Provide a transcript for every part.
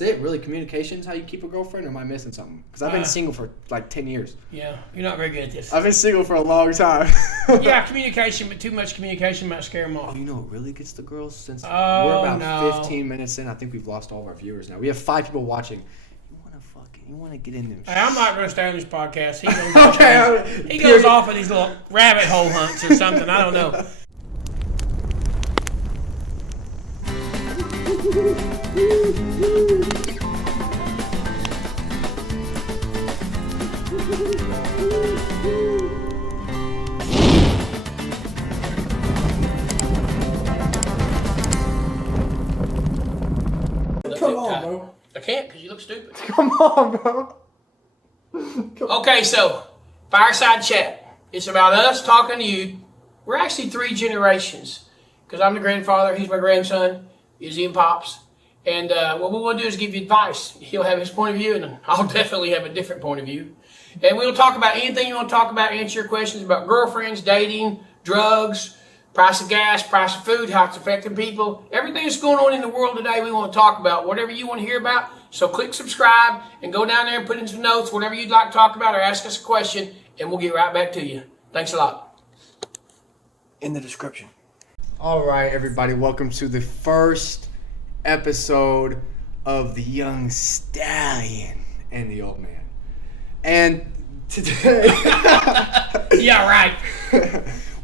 it, really. Communication's how you keep a girlfriend, or am I missing something? Because I've been single for like 10 years. Yeah, you're not very good at this. I've been single for a long time. Yeah, communication, but too much communication might scare them off. Oh, you know what really gets the girls? Since we're about 15 minutes in, I think we've lost all of our viewers now. We have 5 people watching. You want to get in them? Hey, I'm not going to stay on this podcast. He goes, he goes off of these little rabbit hole hunts or something. I don't know. Come on, bro. I can't because you look stupid. Come on, bro. Okay, so fireside chat. It's about us talking to you. We're actually 3 generations because I'm the grandfather. He's my grandson. Izzy and Popz. And what we want to do is give you advice. He'll have his point of view, and I'll definitely have a different point of view. And we'll talk about anything you want to talk about, answer your questions about girlfriends, dating, drugs, price of gas, price of food, how it's affecting people. Everything that's going on in the world today we want to talk about, whatever you want to hear about. So click subscribe and go down there and put in some notes, whatever you'd like to talk about or ask us a question, and we'll get right back to you. Thanks a lot. In the description. All right, everybody, welcome to the first episode of The Young Stallion and the Old Man. And today... Yeah, right.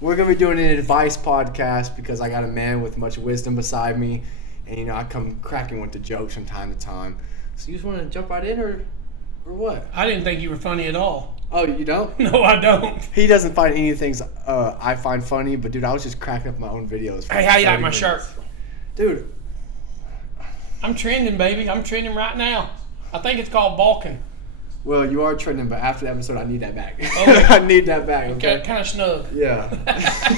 We're going to be doing an advice podcast because I got a man with much wisdom beside me. And, you know, I come cracking with the jokes from time to time. So you just want to jump right in or what? I didn't think you were funny at all. Oh, you don't? No, I don't. He doesn't find any things I find funny. But, dude, I was just cracking up my own videos. Hey, how you like my shirt? Dude. I'm trending, baby. I'm trending right now. I think it's called Balkan. Well, you are trending, but after the episode, I need that back. Okay. I need that back. Okay, kind of snug. Yeah.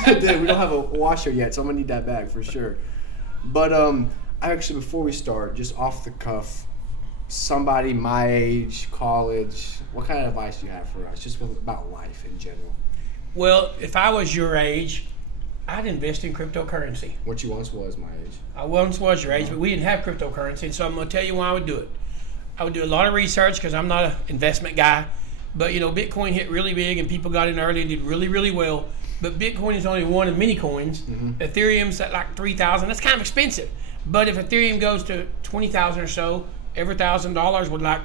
Dude, we don't have a washer yet, so I'm gonna need that back for sure. But actually, before we start, just off the cuff, somebody my age, college, what kind of advice do you have for us? Just about life in general. Well, if I was your age, I'd invest in cryptocurrency. What you once was my age. I once was your age, but we didn't have cryptocurrency, and so I'm gonna tell you why I would do it. I would do a lot of research because I'm not an investment guy. But, you know, Bitcoin hit really big and people got in early and did really, really well. But Bitcoin is only one of many coins. Mm-hmm. Ethereum's at like 3,000. That's kind of expensive. But if Ethereum goes to 20,000 or so, every $1,000 would like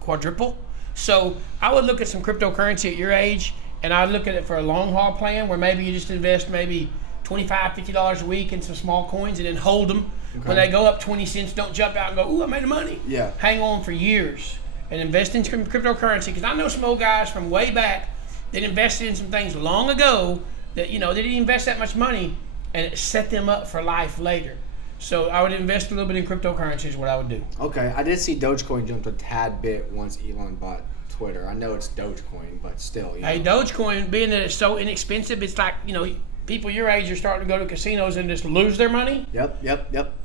quadruple. So I would look at some cryptocurrency at your age, and I'd look at it for a long haul plan where maybe you just invest maybe $25, $50 a week in some small coins and then hold them. Okay. When they go up 20 cents, don't jump out and go, ooh, I made money. Yeah. Hang on for years and invest in cryptocurrency. Because I know some old guys from way back that invested in some things long ago that, you know, they didn't invest that much money and it set them up for life later. So I would invest a little bit in cryptocurrency is what I would do. Okay. I did see Dogecoin jumped a tad bit once Elon bought Twitter. I know it's Dogecoin, but still. You know. Hey, Dogecoin, being that it's so inexpensive, it's like, you know, people your age are starting to go to casinos and just lose their money. Yep.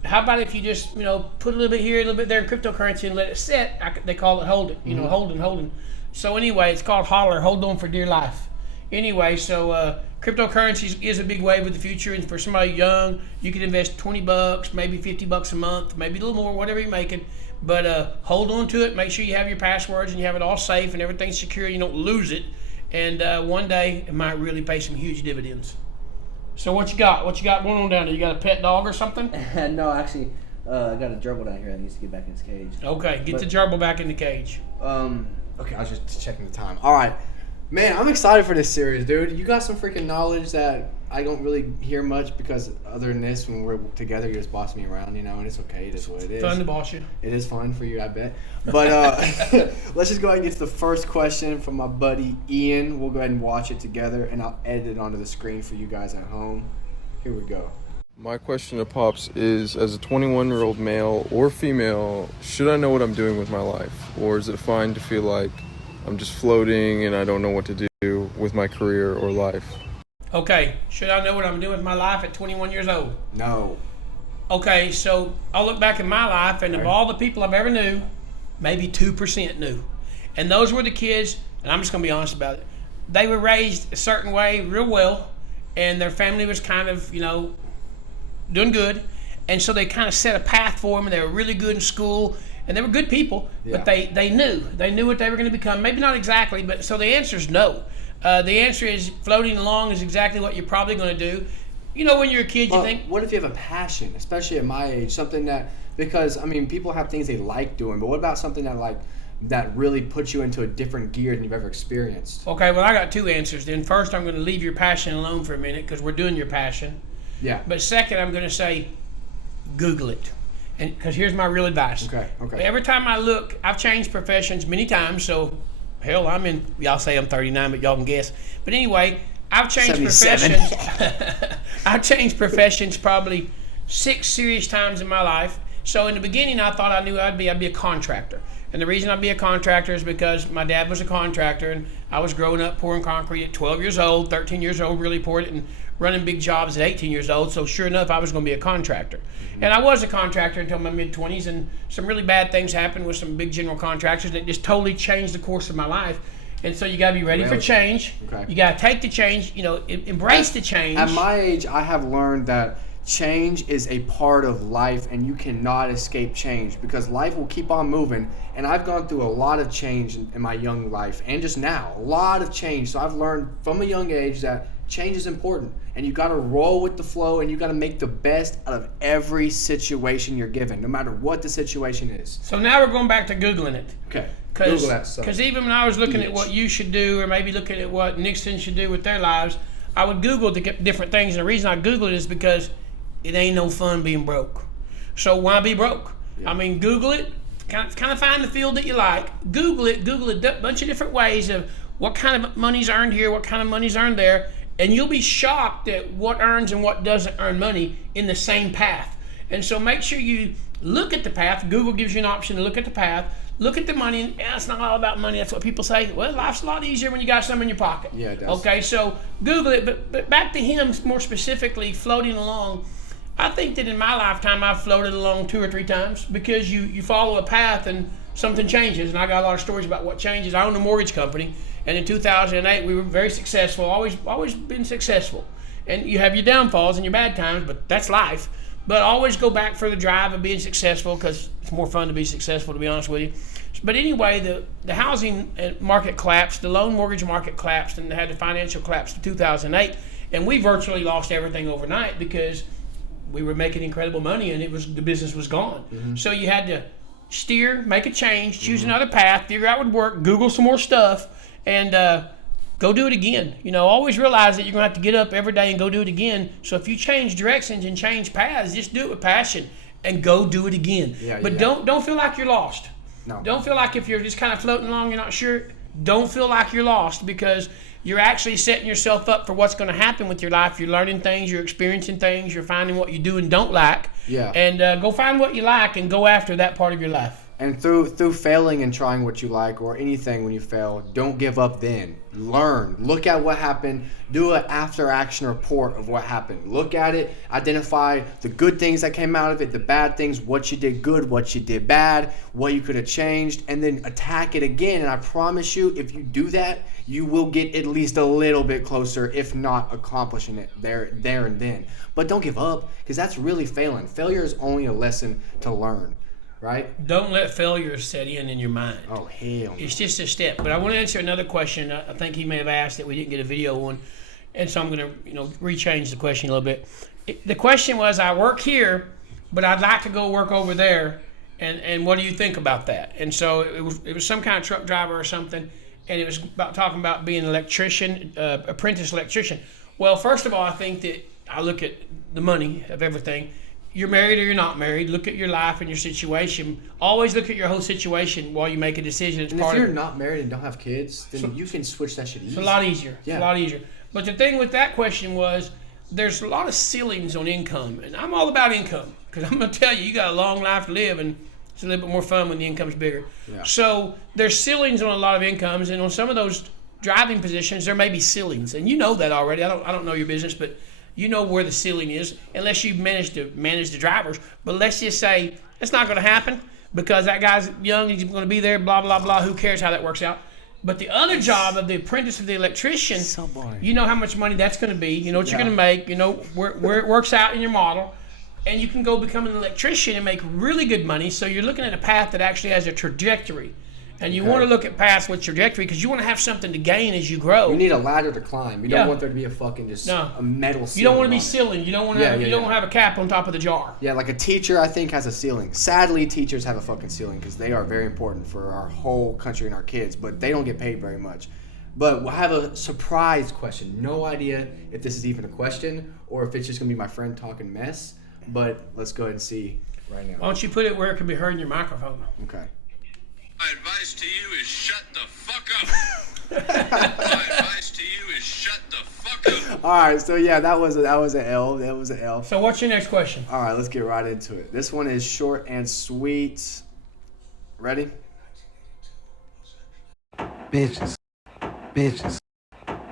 How about if you just, you know, put a little bit here, a little bit there in cryptocurrency and let it sit? They call it holding, you know, holding. So anyway, it's called holler, hold on for dear life. Anyway, so cryptocurrency is a big wave of the future, and for somebody young, you can invest $20, maybe $50 a month, maybe a little more, whatever you're making. But hold on to it. Make sure you have your passwords and you have it all safe and everything's secure. You don't lose it. And one day it might really pay some huge dividends. So what you got? What you got going on down there? You got a pet dog or something? No, actually, I got a gerbil down here that needs to get back in his cage. Okay, get the gerbil back in the cage. Okay, I was just checking the time. All right. Man, I'm excited for this series, dude. You got some freaking knowledge that I don't really hear much because other than this, when we're together, you just boss me around, you know, and it's okay. It is what it is. Fun to boss you. It is fun for you, I bet. But let's just go ahead and get to the first question from my buddy Ian. We'll go ahead and watch it together, and I'll edit it onto the screen for you guys at home. Here we go. My question to Popz is, as a 21-year-old male or female, should I know what I'm doing with my life? Or is it fine to feel like I'm just floating and I don't know what to do with my career or life? Okay, should I know what I'm doing with my life at 21 years old? No. Okay, so I'll look back at my life, and of all the people I've ever knew, maybe 2% knew. And those were the kids, and I'm just going to be honest about it, they were raised a certain way real well, and their family was kind of, you know, doing good. And so they kind of set a path for them, and they were really good in school, And they were good people, Yeah. but they knew what they were going to become. Maybe not exactly, but so the answer is no. The answer is floating along is exactly what you're probably going to do. You know, when you're a kid, you think. What if you have a passion, especially at my age, something that, because I mean, people have things they like doing, but what about something that really puts you into a different gear than you've ever experienced? Okay, well, I got two answers. Then first, I'm going to leave your passion alone for a minute because we're doing your passion. Yeah. But second, I'm going to say, Google it, and because here's my real advice. Okay. Every time I look, I've changed professions many times. So, hell, y'all say I'm 39, but y'all can guess. But anyway, I've changed 77. professions. I've changed professions probably 6 serious times in my life. So in the beginning, I thought I knew I'd be a contractor. And the reason I'd be a contractor is because my dad was a contractor, and I was growing up pouring concrete at 12 years old, 13 years old, really poured it, and running big jobs at 18 years old. So sure enough, I was going to be a contractor. And I was a contractor until my mid-20s, and some really bad things happened with some big general contractors that just totally changed the course of my life. And so you got to be ready for change. Okay. You got to take the change, embrace the change. At my age, I have learned that change is a part of life, and you cannot escape change because life will keep on moving. And I've gone through a lot of change in my young life, and just now, a lot of change. So I've learned from a young age that change is important, and you got to roll with the flow, and you got to make the best out of every situation you're given, no matter what the situation is. So now we're going back to Googling it. Okay. Google that stuff. Because even when I was looking at what you should do, or maybe looking at what Nixon should do with their lives, I would Google to get different things. And the reason I Google it is because it ain't no fun being broke. So why be broke? Yeah. I mean, Google it, kind of find the field that you like. Google it a bunch of different ways of what kind of money's earned here, what kind of money's earned there, and you'll be shocked at what earns and what doesn't earn money in the same path. And so make sure you look at the path. Google gives you an option to look at the path. Look at the money, and it's not all about money. That's what people say. Well, life's a lot easier when you got some in your pocket. Yeah, it does. Okay, so Google it, but back to him more specifically, floating along. I think that in my lifetime I've floated along 2 or 3 times because you follow a path and something changes, and I got a lot of stories about what changes. I own a mortgage company, and in 2008 we were very successful, always been successful. And you have your downfalls and your bad times, but that's life. But always go back for the drive of being successful because it's more fun to be successful, to be honest with you. But anyway, the housing market collapsed, the loan mortgage market collapsed, and had the financial collapse in 2008. And we virtually lost everything overnight because we were making incredible money and the business was gone. Mm-hmm. So you had to steer, make a change, choose another path, figure out what would work, Google some more stuff, and go do it again. Always realize that you're going to have to get up every day and go do it again. So if you change directions and change paths, just do it with passion and go do it again. But don't feel like you're lost. No. Don't feel like if you're just kind of floating along, you're not sure. Don't feel like you're lost because you're actually setting yourself up for what's going to happen with your life. You're learning things, you're experiencing things, you're finding what you do and don't like. Yeah. And go find what you like and go after that part of your life. And through failing and trying what you like or anything when you fail, don't give up then. Learn. Look at what happened. Do an after action report of what happened. Look at it. Identify the good things that came out of it, the bad things, what you did good, what you did bad, what you could have changed, and then attack it again. And I promise you, if you do that, you will get at least a little bit closer, if not accomplishing it there and then. But don't give up, because that's really failing. Failure is only a lesson to learn. Right? Don't let failure set in your mind. Oh, hell no. It's just a step. But I want to answer another question I think he may have asked that we didn't get a video on. And so I'm going to rechange the question a little bit. The question was, I work here, but I'd like to go work over there. And what do you think about that? And so it was some kind of truck driver or something. And it was talking about being an electrician, apprentice electrician. Well, first of all, I think that I look at the money of everything. You're married or you're not married. Look at your life and your situation. Always look at your whole situation while you make a decision. And if you're not married and don't have kids, then you can switch that shit easy. It's a lot easier. Yeah. It's a lot easier. But the thing with that question was, there's a lot of ceilings on income. And I'm all about income. Because I'm going to tell you, you got a long life to live. And it's a little bit more fun when the income's bigger. Yeah. So there's ceilings on a lot of incomes. And on some of those driving positions, there may be ceilings. And you know that already. I don't know your business, but you know where the ceiling is, unless you've managed to manage the drivers. But let's just say it's not going to happen because that guy's young, he's going to be there, blah, blah, blah. Who cares how that works out? But the other job of the apprentice of the electrician, you know how much money that's going to be. You know what you're going to make. You know where it works out in your model. and you can go become an electrician and make really good money. So you're looking at a path that actually has a trajectory. And you want to look at paths with trajectory because you want to have something to gain as you grow. You need a ladder to climb. You don't want there to be a fucking a metal ceiling. You don't want to be ceiling. You don't want to you don't want to have a cap on top of the jar. Yeah, like a teacher, I think, has a ceiling. Sadly, teachers have a fucking ceiling because they are very important for our whole country and our kids, but they don't get paid very much. But we'll have a surprise question. No idea if this is even a question or if it's just going to be my friend talking mess, but let's go ahead and see right now. Why don't you put it where it can be heard in your microphone? Okay. My advice to you is shut the fuck up. My advice to you is shut the fuck up. All right, so yeah, that was an L. That was an L. So what's your next question? All right, let's get right into it. This one is short and sweet. Ready? Bitches. Bitches.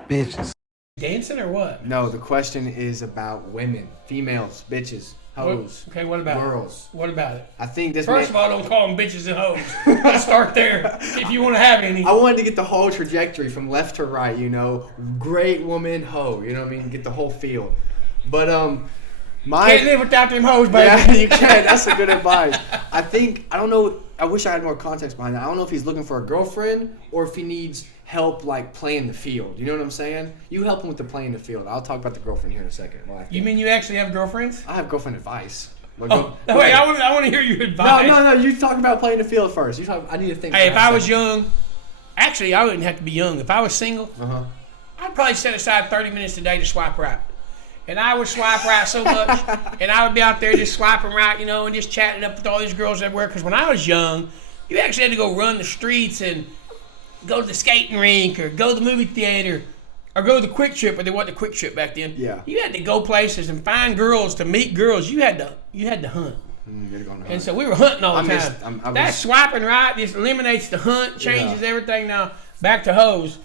Bitches. Dancing or what? No, the question is about women, females, bitches, hoes. Okay, what about girls? What about it? I think this. First of all, don't call them bitches and hoes. Let's start there if you want to have any. I wanted to get the whole trajectory from left to right. You know, great woman, hoe. You know what I mean? Get the whole field. But can't live without them hoes, baby. Yeah, you can. That's a good advice. I don't know. I wish I had more context behind that. I don't know if he's looking for a girlfriend or if he needs help, like, playing the field. You know what I'm saying? You help him with the playing the field. I'll talk about the girlfriend here in a second. You mean you actually have girlfriends? I have girlfriend advice. Wait, I want to hear your advice. No. You talk about playing the field first. I need to think. Hey, if I was young, actually, I wouldn't have to be young. If I was single, I'd probably set aside 30 minutes a day to swipe right. And I would swipe right so much, and I would be out there just swiping right, you know, and just chatting up with all these girls everywhere. Because when I was young, you actually had to go run the streets and go to the skating rink or go to the movie theater or go to the Quick Trip, but there wasn't a Quick Trip back then. Yeah. You had to go places and find girls to meet girls. You had to hunt. And so we were hunting all the time. That swiping right just eliminates the hunt, changes everything. Now, back to hoes.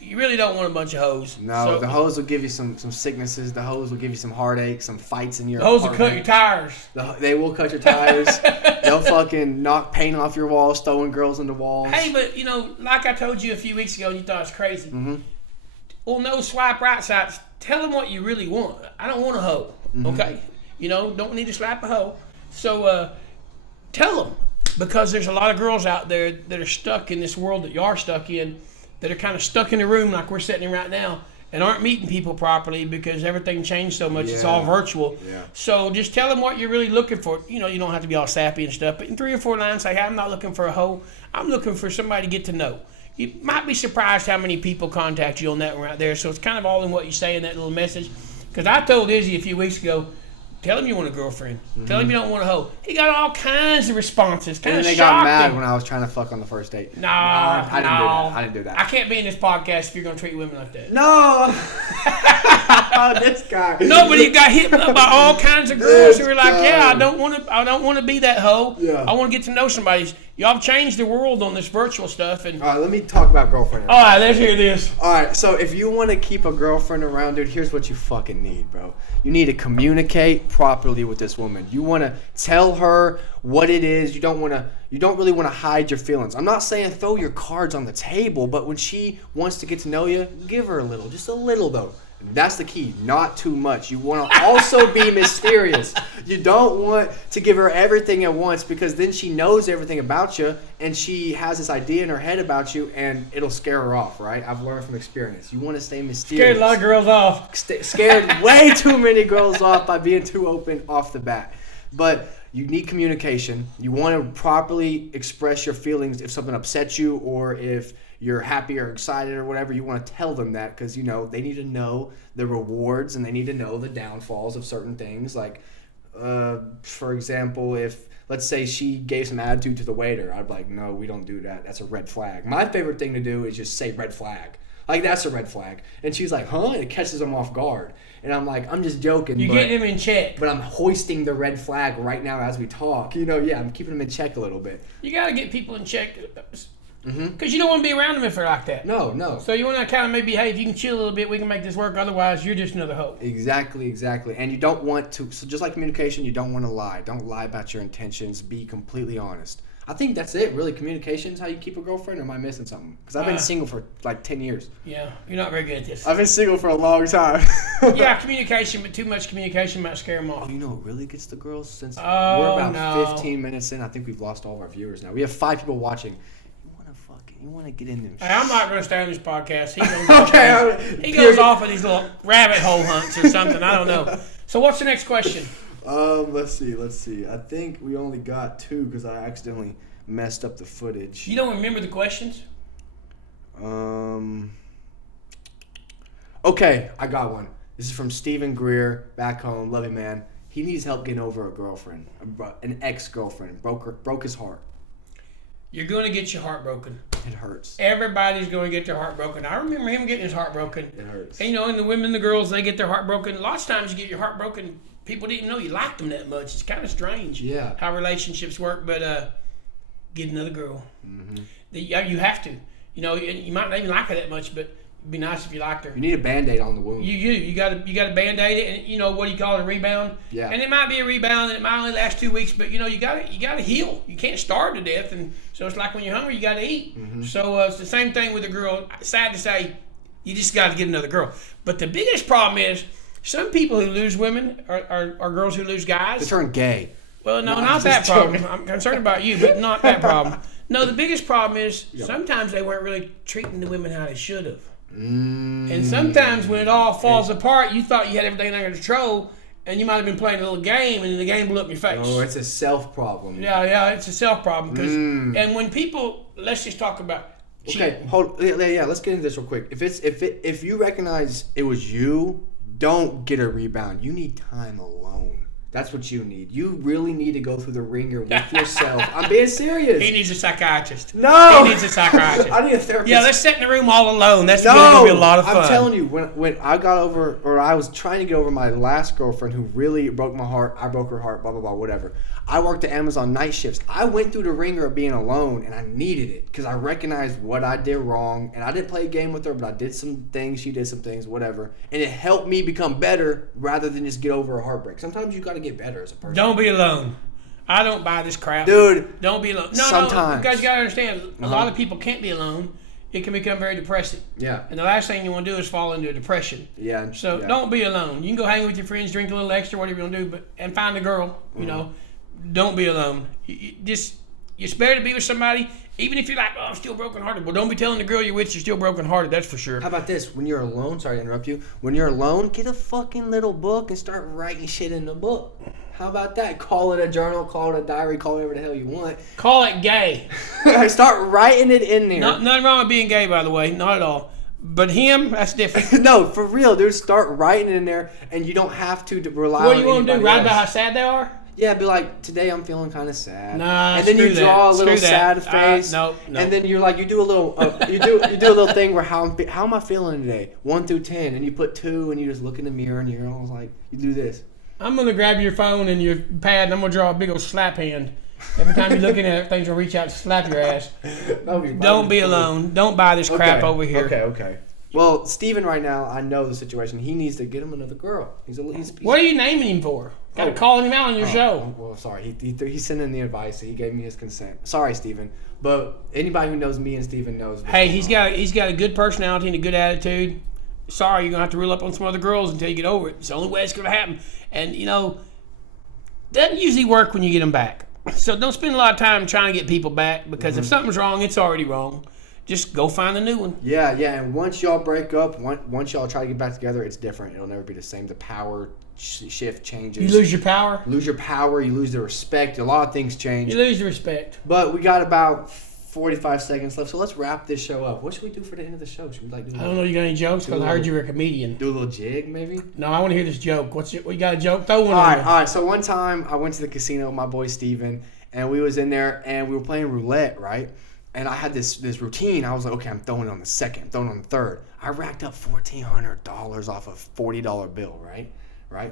You really don't want a bunch of hoes. No, the hoes will give you some sicknesses. The hoes will give you some heartaches, some fights in your hoes will cut your tires. They will cut your tires. They'll fucking knock paint off your walls, throwing girls into walls. Hey, but, you know, like I told you a few weeks ago and you thought it was crazy. Well, no swipe right sites. Tell them what you really want. I don't want a hoe, okay? You know, don't need to slap a hoe. So tell them, because there's a lot of girls out there that are stuck in this world that you are stuck in, that are kind of stuck in a room like we're sitting in right now and aren't meeting people properly because everything changed so much. It's all virtual. So just tell them what you're really looking for. You know, you don't have to be all sappy and stuff, but in 3 or 4 lines, say, hey, I'm not looking for a hoe. I'm looking for somebody to get to know. You might be surprised how many people contact you on that one right there. So it's kind of all in what you say in that little message. Because I told Izzy a few weeks ago, tell him you want a girlfriend. Tell him you don't want a hoe. He got all kinds of responses. Kind of shocked. And they got mad when I was trying to fuck on the first date. No, I didn't do that. I can't be in this podcast if you're going to treat women like that. No. This guy. No, but he got hit up by all kinds of girls who were like, yeah, I don't want to be that hoe. Yeah. I want to get to know somebody. Y'all have changed the world on this virtual stuff. And all right, let me talk about girlfriend. All right, let's hear this. All right, so if you want to keep a girlfriend around, dude, here's what you fucking need, bro. You need to communicate properly with this woman. You want to tell her what it is. You don't really want to hide your feelings. I'm not saying throw your cards on the table, but when she wants to get to know you, give her a little, just a little though. That's the key, not too much. You want to also be mysterious. You don't want to give her everything at once because then she knows everything about you and she has this idea in her head about you and it'll scare her off, right? I've learned from experience. You want to stay mysterious. Scared a lot of girls off. Scared way too many girls off by being too open off the bat. But you need communication. You want to properly express your feelings if something upsets you or if you're happy or excited or whatever. You want to tell them that because, you know, they need to know the rewards and they need to know the downfalls of certain things. Like, for example, if, let's say she gave some attitude to the waiter, I'd be like, no, we don't do that. That's a red flag. My favorite thing to do is just say red flag. Like, that's a red flag. And she's like, huh? And it catches them off guard. And I'm like, I'm just joking. You get him in check. But I'm hoisting the red flag right now as we talk. You know, yeah, I'm keeping them in check a little bit. You got to get people in check. Because you don't want to be around them if they're like that. No. So you want to kind of maybe, hey, if you can chill a little bit, we can make this work. Otherwise, you're just another hoe. Exactly. And you don't want to, so just like communication, you don't want to lie. Don't lie about your intentions. Be completely honest. I think that's it, really. Communication is how you keep a girlfriend, or am I missing something? Because I've been single for like 10 years. Yeah, you're not very good at this. I've been single for a long time. Yeah, communication, but too much communication might scare them off. Oh, you know what really gets the girls? Since we're about 15 minutes in, I think we've lost all of our viewers now. We have 5 people watching. You want to get in them. Hey, I'm not going to stay on this podcast. He goes off, he goes off of these little rabbit hole hunts or something. I don't know. So what's the next question? Let's see. I think we only got 2 because I accidentally messed up the footage. You don't remember the questions? Okay, I got one. This is from Stephen Greer, back home. Love you, man. He needs help getting over a girlfriend, an ex-girlfriend. Broke his heart. You're going to get your heart broken. It hurts. Everybody's going to get their heart broken. I remember him getting his heart broken. It hurts. And, and the women, the girls, they get their heart broken. Lots of times you get your heart broken, people didn't know you liked them that much. It's kind of strange how relationships work, but get another girl. Mm-hmm. You have to. You might not even like her that much, but it'd be nice if you liked her. You need a Band-Aid on the wound. You got to Band-Aid it, and what do you call it, a rebound? Yeah. And it might be a rebound, and it might only last 2 weeks, but you got to heal. You can't starve to death, and so it's like when you're hungry, you got to eat. Mm-hmm. So it's the same thing with a girl. Sad to say, you just got to get another girl. But the biggest problem is some people who lose women are girls who lose guys. They turn gay. Well, no, not that problem. I'm concerned about you, but not that problem. No, the biggest problem is sometimes they weren't really treating the women how they should have. And sometimes when it all falls apart, you thought you had everything under control, and you might have been playing a little game, and the game blew up in your face. Oh, it's a self problem. Yeah, it's a self problem. And when people, let's just talk about cheating. Okay, let's get into this real quick. If you recognize it was you, don't get a rebound. You need time alone. That's what you need. You really need to go through the ringer with yourself. I'm being serious. He needs a psychiatrist. No. He needs a psychiatrist. I need a therapist. Yeah, let's sit in the room all alone. That's really going to be a lot of fun. I'm telling you, when I got over, or I was trying to get over my last girlfriend who really broke my heart, I broke her heart, blah, blah, blah, whatever. I worked at Amazon night shifts. I went through the ringer of being alone, and I needed it because I recognized what I did wrong. And I didn't play a game with her, but I did some things. She did some things, whatever. And it helped me become better rather than just get over a heartbreak. Sometimes you got to get better as a person. Don't be alone. I don't buy this crap. Dude. Don't be alone. No, sometimes. You guys got to understand, a lot of people can't be alone. It can become very depressing. Yeah. And the last thing you want to do is fall into a depression. Yeah. So don't be alone. You can go hang with your friends, drink a little extra, whatever you want to do, and find a girl, Don't be alone. It's better to be with somebody, even if you're like, I'm still brokenhearted. Well, don't be telling the girl you're with you're still brokenhearted, that's for sure. How about this? When you're alone, sorry to interrupt you, when you're alone, get a fucking little book and start writing shit in the book. How about that? Call it a journal, call it a diary, call it whatever the hell you want. Call it gay. Start writing it in there. Nothing wrong with being gay, by the way. Not at all. But him, that's different. No, for real, dude. Start writing it in there, and you don't have to rely on What do you want to do? Write else. About how sad they are? Yeah, be like, today I'm feeling kind of sad. Nah, and then you draw a little sad face. Nope. And then you're like, you do a little, you do a little thing where how am I feeling today? 1 through 10, and you put 2, and you just look in the mirror, and you're almost like, you do this. I'm gonna grab your phone and your pad, and I'm gonna draw a big old slap hand. Every time you're looking at it, things will reach out and slap your ass. Don't be alone. Don't buy this crap over here. Okay. Well, Steven right now, I know the situation. He needs to get him another girl. What are you naming him for? Got to call him out on your show. Well, sorry. He sent in the advice. He gave me his consent. Sorry, Steven. But anybody who knows me and Steven knows. Hey, he's got a good personality and a good attitude. Sorry, you're going to have to reel up on some other girls until you get over it. It's the only way it's going to happen. And, doesn't usually work when you get them back. So don't spend a lot of time trying to get people back because if something's wrong, it's already wrong. Just go find a new one. Yeah, and once y'all break up, once y'all try to get back together, it's different. It'll never be the same. The power shift changes. You lose your power? You lose the respect. A lot of things change. You lose the respect. But we got about 45 seconds left, so let's wrap this show up. What should we do for the end of the show? Should we do I don't know, you got any jokes? Because I heard you were a comedian. Do a little jig, maybe? No, I want to hear this joke. What you got a joke? Throw one All right. So one time, I went to the casino with my boy Steven, and we was in there, and we were playing roulette, right? And I had this routine. I was like, okay, I'm throwing on the second, I'm throwing on the third. I racked up $1,400 off a $40 bill, right?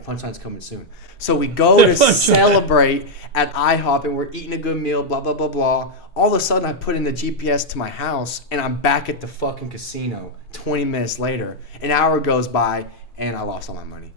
Punchline's coming soon. So we go to celebrate at IHOP, and we're eating a good meal, blah, blah, blah, blah. All of a sudden, I put in the GPS to my house, and I'm back at the fucking casino 20 minutes later. An hour goes by, and I lost all my money.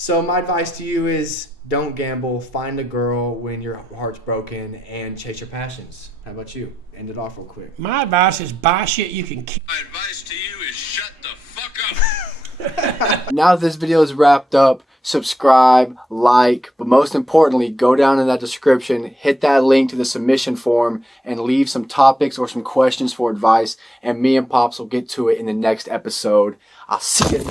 So my advice to you is don't gamble. Find a girl when your heart's broken and chase your passions. How about you? End it off real quick. My advice is buy shit you can keep. My advice to you is shut the fuck up. Now that this video is wrapped up, subscribe, like, but most importantly, go down in that description, hit that link to the submission form, and leave some topics or some questions for advice, and me and Popz will get to it in the next episode. I'll see you.